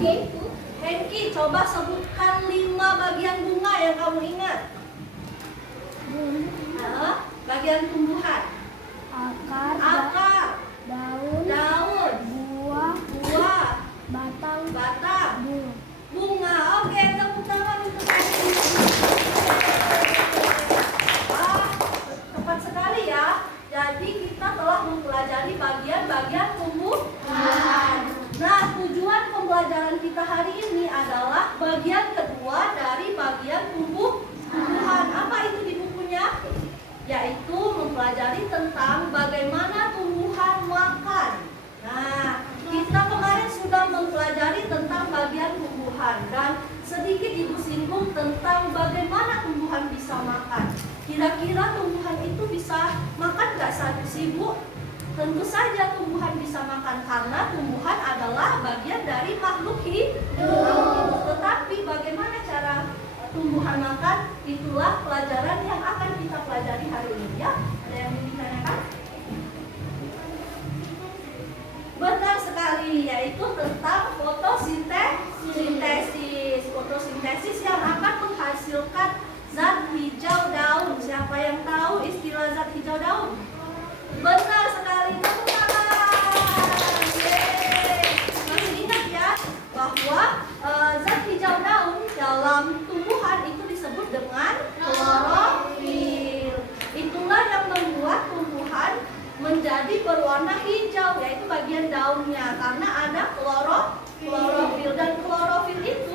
Hengki, coba sebutkan 5 bagian bunga yang kamu ingat. Bagian tumbuhan. Akar, daun, buah, batang, bunga. Oke, tepuk tangan untuk Hengki. Tepat sekali ya. Jadi kita telah mempelajari bagian-bagian tumbuhan. Nah, tujuan pembelajaran kita hari ini adalah bagian kedua dari bagian tumbuhan. Apa itu di bukunya? Yaitu mempelajari tentang bagaimana tumbuhan makan. Nah, kita kemarin sudah mempelajari tentang bagian tumbuhan dan sedikit Ibu singgung tentang bagaimana tumbuhan bisa makan. Kira-kira tumbuhan itu bisa makan nggak sih Bu? Tentu saja tumbuhan bisa makan karena tumbuhan adalah bagian dari makhluk hidup. Tetapi bagaimana cara tumbuhan makan? Itulah pelajaran yang akan kita pelajari hari ini ya. Ada yang ingin ditanyakan? Benar sekali, yaitu tentang fotosintesis. Fotosintesis yang akan menghasilkan zat hijau daun. Siapa yang tahu istilah zat hijau daun? Benar sekali, tepuk tangan. Masih ingat ya bahwa zat hijau daun dalam tumbuhan itu disebut dengan klorofil. Itulah yang membuat tumbuhan menjadi berwarna hijau, yaitu bagian daunnya, karena ada klorofil. Dan klorofil itu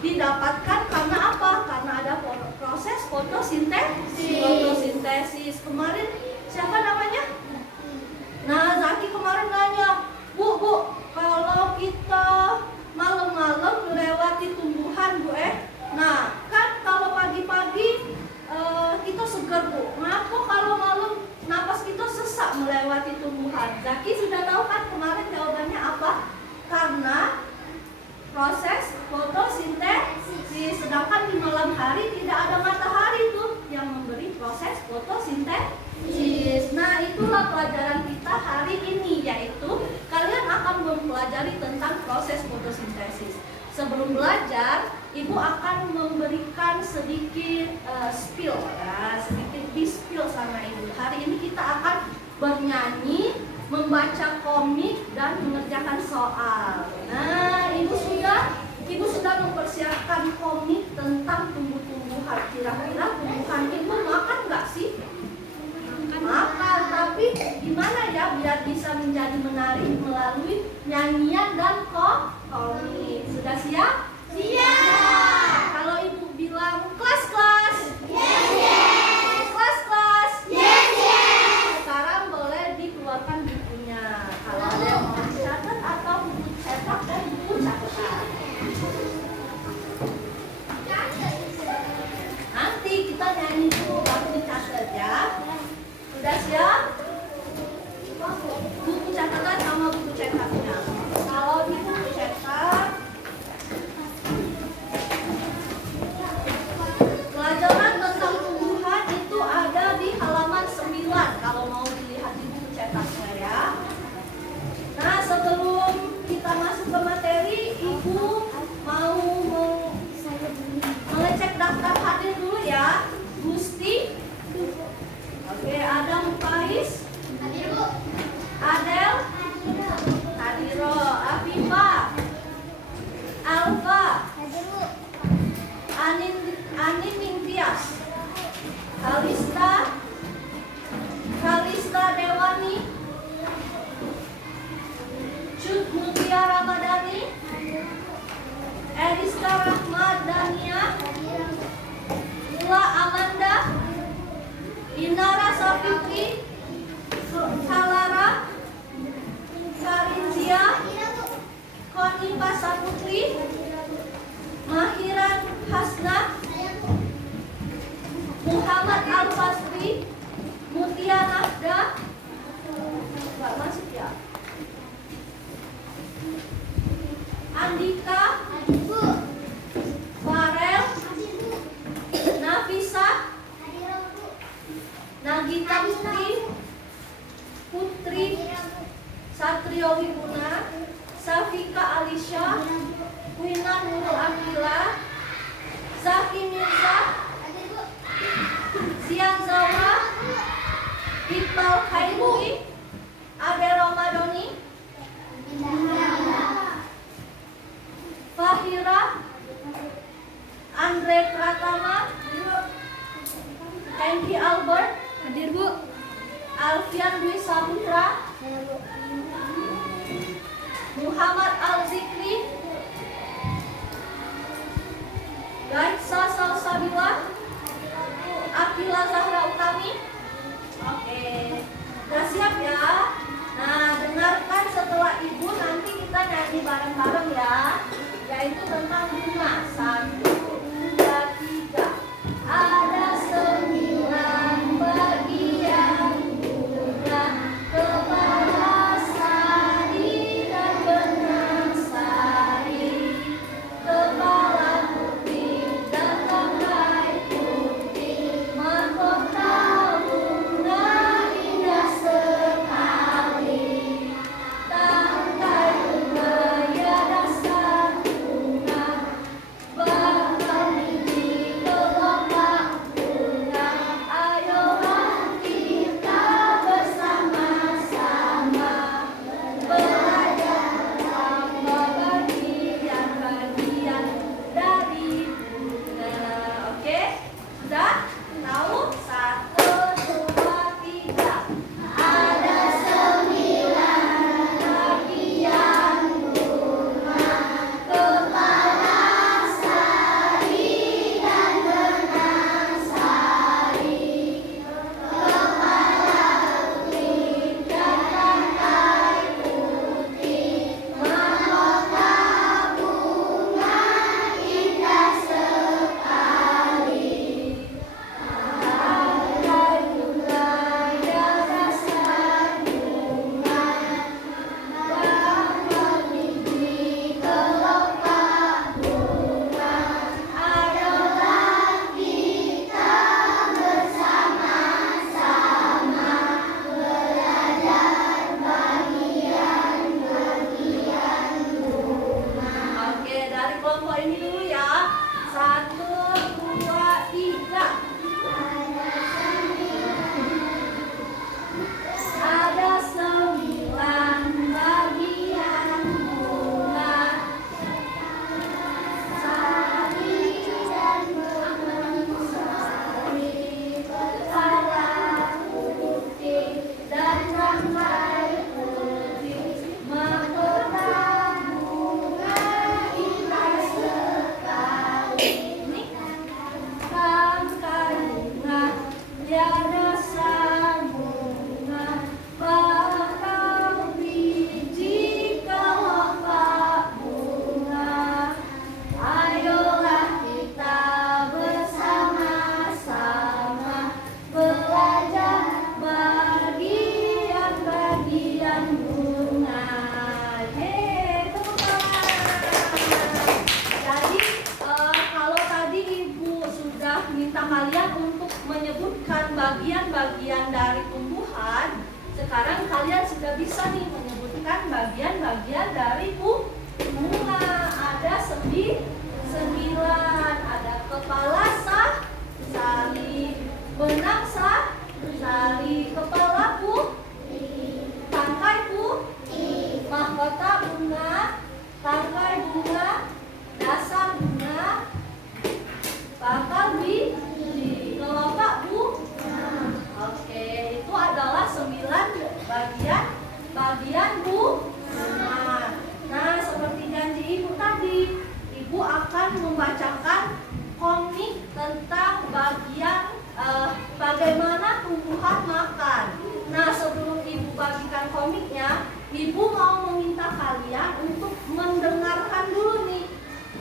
didapatkan karena apa? Karena ada proses fotosintesis. Kemarin siapa namanya? Nah, Zaki kemarin nanya, Bu, kalau kita malam-malam melewati tumbuhan, Bu, nah, kan kalau pagi-pagi kita segar, Bu. Kenapa kalau malam napas kita sesak melewati tumbuhan? Zaki sudah tahu kan kemarin jawabannya apa? Karena proses fotosintesis. Sedangkan di malam hari tidak ada matahari tuh yang memberi proses fotosintesis. Nah, itulah pelajaran kita hari ini, yaitu kalian akan mempelajari tentang proses fotosintesis. Sebelum belajar, Ibu akan memberikan sedikit spill ya, sedikit di-spill sama Ibu. Hari ini kita akan bernyanyi, membaca komik dan mengerjakan soal. Nah, Ibu sudah mempersiapkan komik tentang tumbuh-tumbuhan. Kira-kira tumbuhan itu makan nggak sih? Makan, tapi gimana ya biar bisa menjadi menarik melalui nyanyian dan komik. Sudah siap? Siap. Kalau Ibu bilang kelas-kelas, yes. Kelas-kelas, yes. Sekarang boleh dikeluarkan bukunya. Kalau ada yang mau catat atau buku cetak dan buku catatan. Nanti kita nyanyi dulu baru dicatat ya. Sudah siap? Buku catatan sama buku cetaknya. Kalau di buku cetak, pelajaran tentang tumbuhan itu ada di halaman 9 kalau mau dilihat di buku cetaknya ya. Nah, sebelum kita masuk ke materi, Ibu mau mengecek daftar hadir dulu ya. Gusti, oke, Adam Pais, Andre Pratama. Henky Albert. Hadir, Bu. Alfian Dwi Saputra. Muhammad Al-Zikri. Gaitsa Salsabila. Akila Zahra Utami. Oke, udah siap ya? Nah, dengarkan setelah ibu, nanti kita nyanyi bareng-bareng ya, yaitu tentang bunga. 1, 2, 3. Ada 9 bagian bunga, kepala sari dan benang sari, kepala putih dan tangkai putih, mahkota bunga indah sekali, tangkai bunga ya dasar bunga, bakal biji kelopak bunga, ayolah kita bersama-sama belajar sama bagian-bagian dari bunga. Oke, sudah tahu? 1, 2, 3. Ada 9 bagian bunga, kepala sari dan benang sari, kepala putih dan tangkai putih, mahkota bunga indah sekali, tangkai bunga ya dasar bunga, bakal biji kelopak bunga, ayolah kita bersama-sama belajar bagian-bagian bunga. Oke, dari kelompok ini dulu ya. 1, 2, 3. Ada 9 bagian bunga, sari dan benang sari, kepala putih dan tangkai putih, mahkota bunga indah sekali. Ini tangkai bunga ya dasar bunga, bakal biji kelopak bunga, ayolah kita bersama-sama belajar bagian-bagian bunga. Yeay, tepuk tangan. Jadi kalau tadi ibu sudah minta kalian untuk menyebutkan bagian-bagian dari tumbuhan, sekarang kalian sudah bisa nih menyebutkan bagian-bagian dari bunga. Ada 9, ada kepala sari, benang sari, kepala tangkai mahkota bunga, tangkai bunga, dasar bunga, bakal biji kelopak bunga. Oke, itu adalah 9 bagian bunga. Nah, seperti janji ibu tadi, ibu akan membacakan komik tentang bagaimana tumbuhan makan. Nah, sebelum ibu bagikan komiknya, ibu mau meminta kalian untuk mendengarkan dulu nih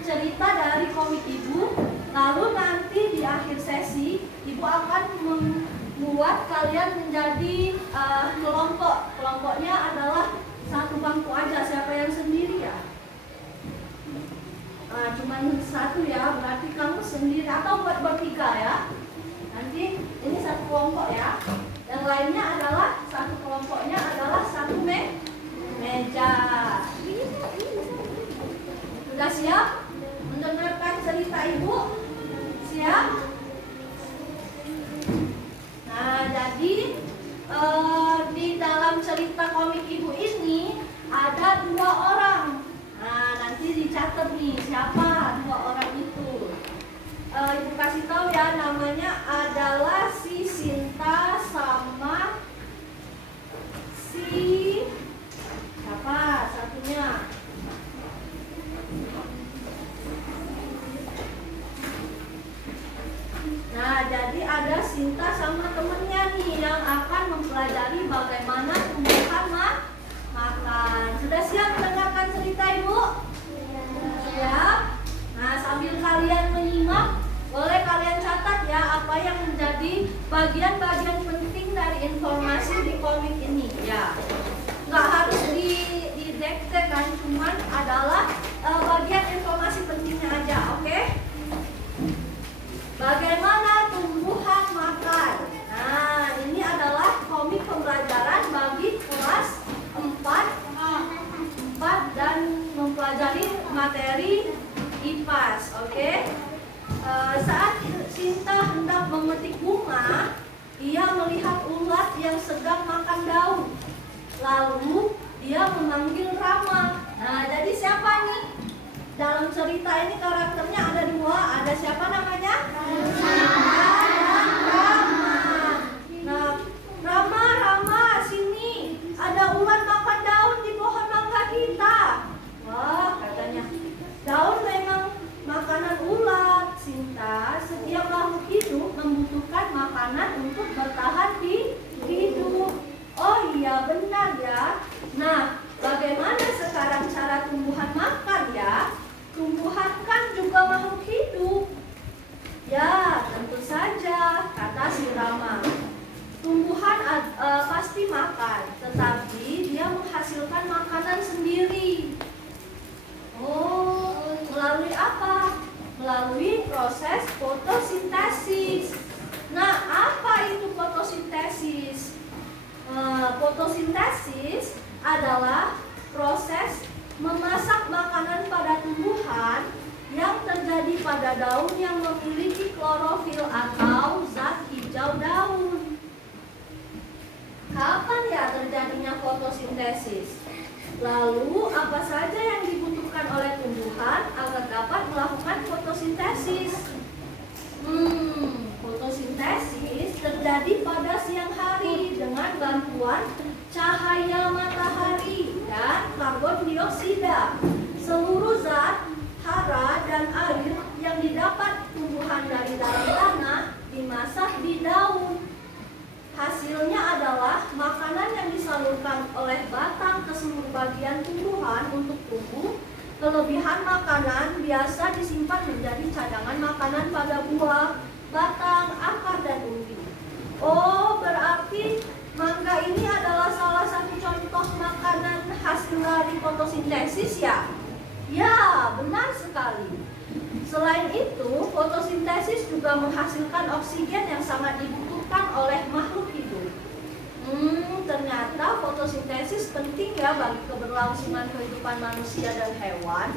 cerita dari komik ibu. Lalu nanti di akhir sesi, ibu akan membuat kalian menjadi kelompok. Kelompoknya adalah satu bangku aja. Siapa yang sendiri ya? Nah, cuma satu ya, berarti kamu sendiri atau buat bertiga ya. Nanti ini satu kelompok ya. Yang lainnya adalah satu kelompoknya adalah satu meja. Sudah siap mendengarkan cerita ibu? Siap? Nah, jadi di dalam cerita komik ibu ini ada 2 orang. Nah, nanti dicatat nih siapa 2 orang itu. Ibu kasih tahu ya, namanya adalah si Sinta sama si siapa satunya? Nah, jadi ada Sinta sama temennya nih yang akan mempelajari bagaimana tumbuhan makan. Sudah siap mendengarkan cerita Ibu? Siap. Nah, sambil kalian menyimak, boleh kalian catat ya apa yang menjadi bagian-bagian penting dari informasi di komik ini ya. Nggak harus didekte kan, cuman adalah bagian informasi pentingnya aja, oke? Bagaimana tumbuhan makan. Nah, ini adalah komik pembelajaran bagi kelas 4 dan mempelajari materi IPAS, oke? Saat Sinta hendak memetik bunga, ia melihat ulat yang sedang makan daun. Lalu dia memanggil Rama. Nah, jadi siapa nih? Dalam cerita ini karakternya ada dua. Ada siapa namanya? Sinta dan Rama. Nah, Rama, sini. Ada ulat makan daun di pohon mangga kita. Wah, katanya. Daun memang makanan ulat, Sinta. Setiap makhluk hidup membutuhkan makanan untuk bertahan di hidup. Oh iya, benar ya. Nah, bagaimana sekarang cara tumbuhan makan ya? Tumbuhan kan juga makhluk hidup. Ya, tentu saja, kata si Rama. Tumbuhan pasti makan, tetapi dia menghasilkan makanan sendiri. Oh, melalui apa? Melalui proses fotosintesis. Nah, apa itu fotosintesis? Fotosintesis adalah proses memasak makanan pada tumbuhan yang terjadi pada daun yang memiliki klorofil atau zat hijau daun. Kapan ya terjadinya fotosintesis? Lalu apa saja yang dibutuhkan oleh tumbuhan agar dapat melakukan fotosintesis? Fotosintesis terjadi pada siang hari dengan bantuan cahaya matahari dan karbon dioksida. Seluruh zat, hara, dan air yang didapat tumbuhan dari dalam tanah dimasak di daun. Hasilnya adalah makanan yang disalurkan oleh batang ke seluruh bagian tumbuhan untuk tumbuh. Kelebihan makanan biasa disimpan menjadi cadangan makanan pada buah, batang, akar, dan umbi. Oh, berarti mangga ini adalah salah satu contoh makanan hasil dari fotosintesis ya? Ya, benar sekali. Selain itu, fotosintesis juga menghasilkan oksigen yang sangat dibutuhkan oleh makhluk hidup. Ternyata fotosintesis penting ya bagi keberlangsungan kehidupan manusia dan hewan.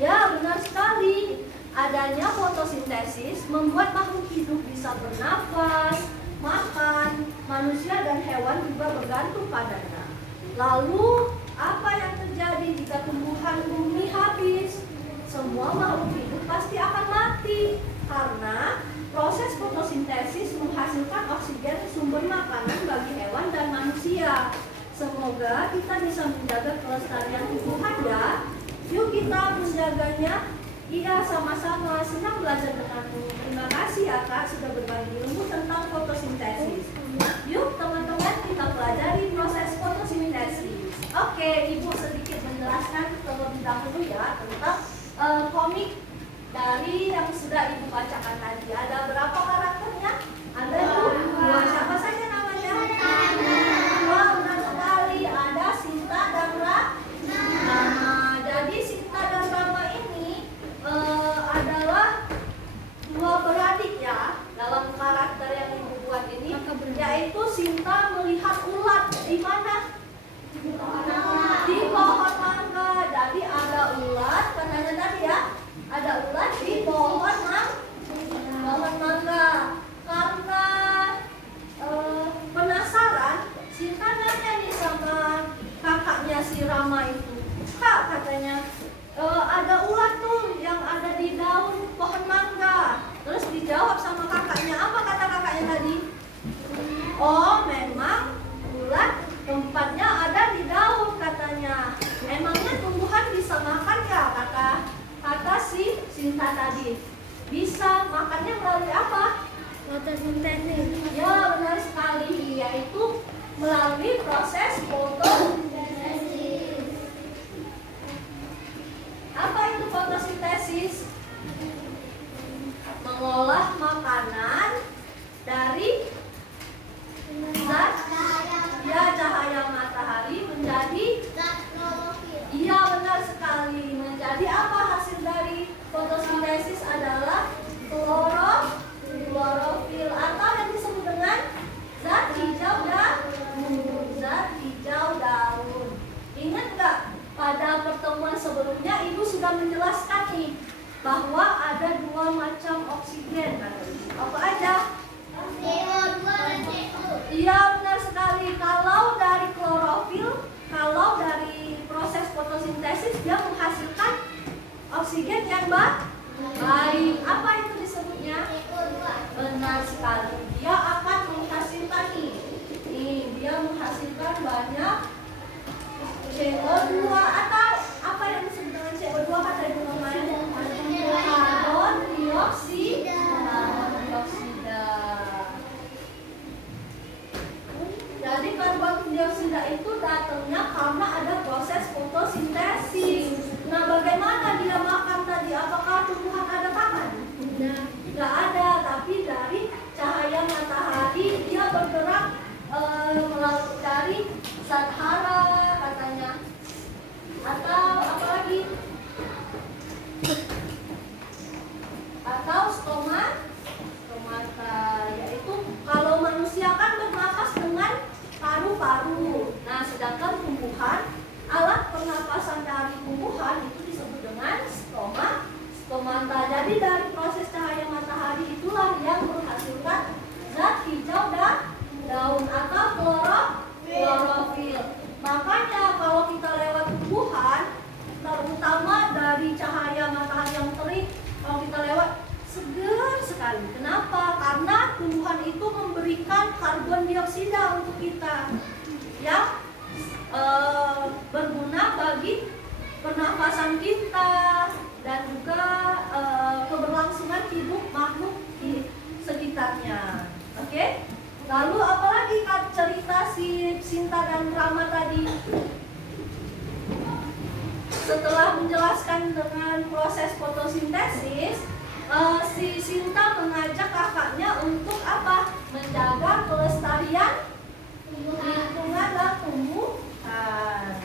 Ya, benar sekali. Adanya fotosintesis membuat makhluk hidup bisa bernafas, makan, manusia dan hewan juga bergantung padanya. Lalu, apa yang terjadi jika tumbuhan bumi habis? Semua makhluk hidup pasti akan mati karena proses fotosintesis menghasilkan oksigen sumber makanan bagi hewan dan manusia. Semoga kita bisa menjaga kelestarian tumbuhan ya. Yuk kita menjaganya. Iya, sama-sama. Senang belajar denganmu. Terima kasih ya Kak sudah berbagi ilmu tentang fotosintesis. Yuk teman-teman kita pelajari proses fotosintesis. Oke, Ibu sedikit menjelaskan terlebih dahulu ya tentang komik dari yang sudah Ibu bacakan tadi. Ada berapa karakternya? Ada dua. Siapa saja namanya? Dua, benar sekali. Ada Sinta dan Rama. Jadi Sinta dan Rama ini adalah dua beradik ya dalam karakter yang Ibu buat ini, yaitu Sinta melihat ulat di mana? Di pohon mangga. Jadi ada ulat, katanya tadi ya, ada ulat di pohon mangga. Bisa makannya melalui apa? Fotosintesis. Ya, benar sekali, yaitu melalui proses fotosintesis. Apa itu fotosintesis? Mengolah makanan dari zat cahaya matahari menjadi iya, benar sekali. Menjadi apa hasil dari fotosintesis adalah klorofil atau yang disebut dengan zat hijau daun. Ingat nggak, pada pertemuan sebelumnya Ibu sudah menjelaskan nih bahwa ada dua macam oksigen. Apa aja? CO2 dan CO. Iya, benar sekali. Kalau dari klorofil, kalau dari proses fotosintesis dia menghasilkan oksigen yang baik. Apa itu disebutnya? CO2. Benar sekali. Dia akan menghasilkan dia menghasilkan banyak CO2 atau apa yang disebut dengan CO2 kata Ibu namanya? Karbon dioksida. Jadi karbon dioksida itu datangnya karena ada proses fotosintesis. Nah, bagaimana dia makan tadi? Apakah tumbuhan ada makan? Tidak ada, tapi dari cahaya matahari dia bergerak dari zat hara katanya. Atau apa lagi? Atau stomata, yaitu kalau manusia kan bernapas dengan paru-paru. Nah, sedangkan tumbuhan, alat pernapasan dari tumbuhan itu disebut dengan stomata. Jadi dari proses cahaya matahari itulah yang menghasilkan zat hijau daun atau klorofil. Makanya kalau kita lewat tumbuhan, terutama dari cahaya matahari yang terik, kalau kita lewat segar sekali. Kenapa? Karena tumbuhan itu memberikan karbon dioksida untuk kita yang berguna bagi pernafasan kita dan juga keberlangsungan hidup makhluk di sekitarnya. Oke? Lalu apalagi cerita si Sinta dan Rama tadi? Setelah menjelaskan dengan proses fotosintesis, si Sinta mengajak kakaknya untuk apa? Menjaga kelestarian lingkungan dan tumbuhan.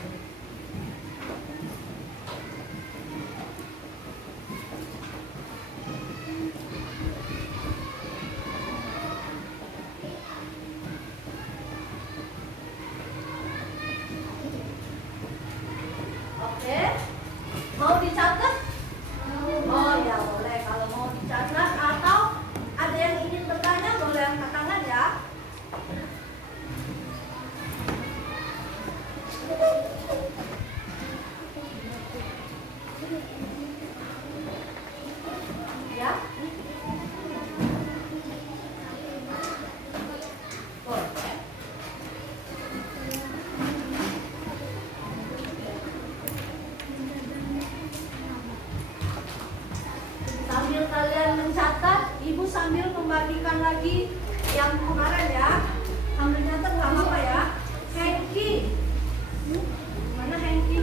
Oke, mau dicatat? Oh ya, boleh. Kalau mau dicatat atau ada yang ingin bertanya boleh angkat tangan ya. Ya. Boleh. Sambil kalian mencatat, Ibu sambil membagikan lagi yang kemarin ya. Sambil nyatet nggak apa-apa ya. Hengki, mana Hengki?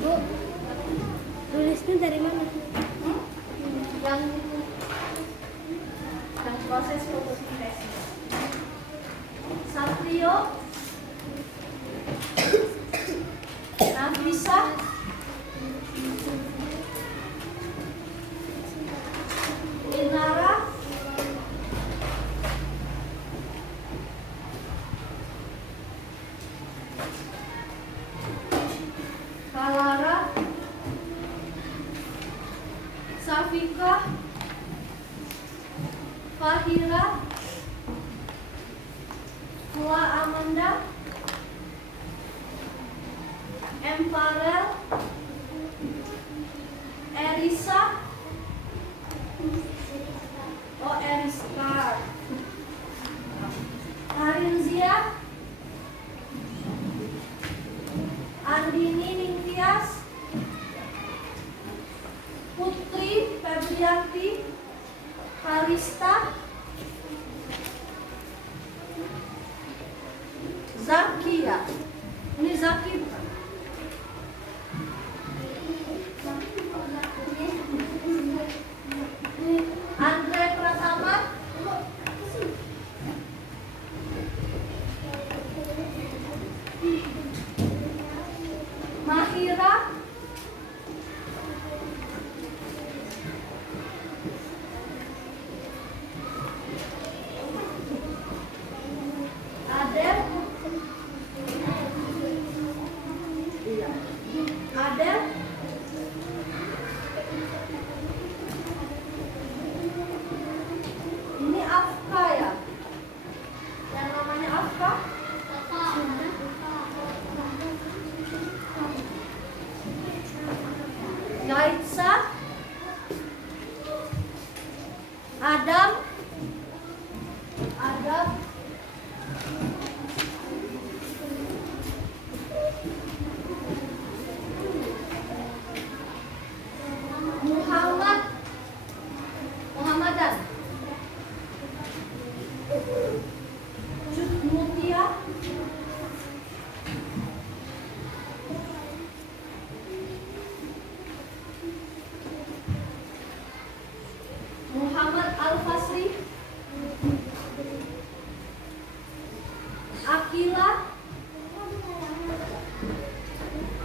Bu, tulisnya dari mana? Yang proses fotosintesis. Satrio, Nafisa, Inara, Kalara, Safika, Fahira, Fua Amanda, Emparel, Elisa, Kalista, Zakia. Ini Zaki bukan? Andre Pratama, Mahira, Adel, iya, Adel, ini Afka ya, yang namanya Afka, Gaitsa, Adam, Adam, Muhammad, Muhammadan, Cut Mutia, Muhammad Al-Fasri, Akila,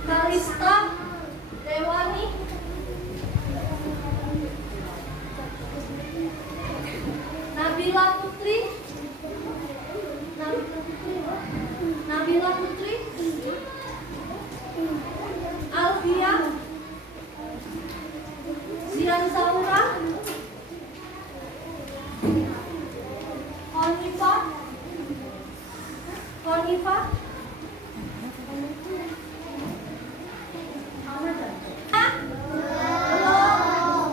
Kalista, Dewani, Nabila Putri, Nabila Putri, Alfia, Zian Zaura, Honifa, belum.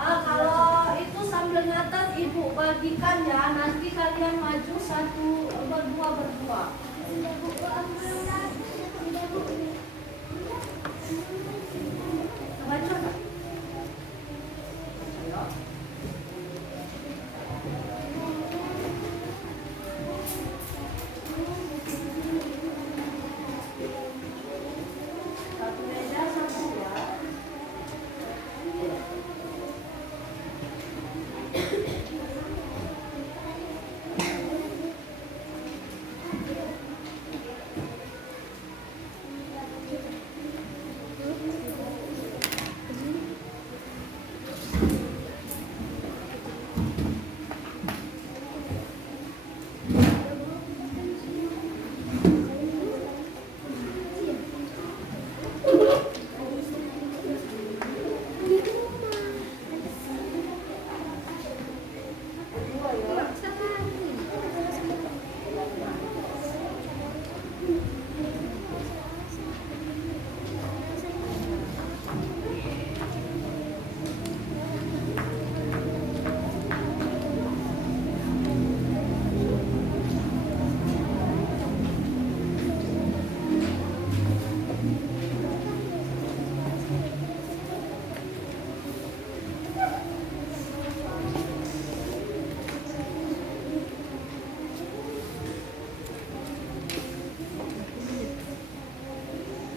Kalau itu sambil nyatet ibu bagikan ya, nanti kalian maju berdua. Baca.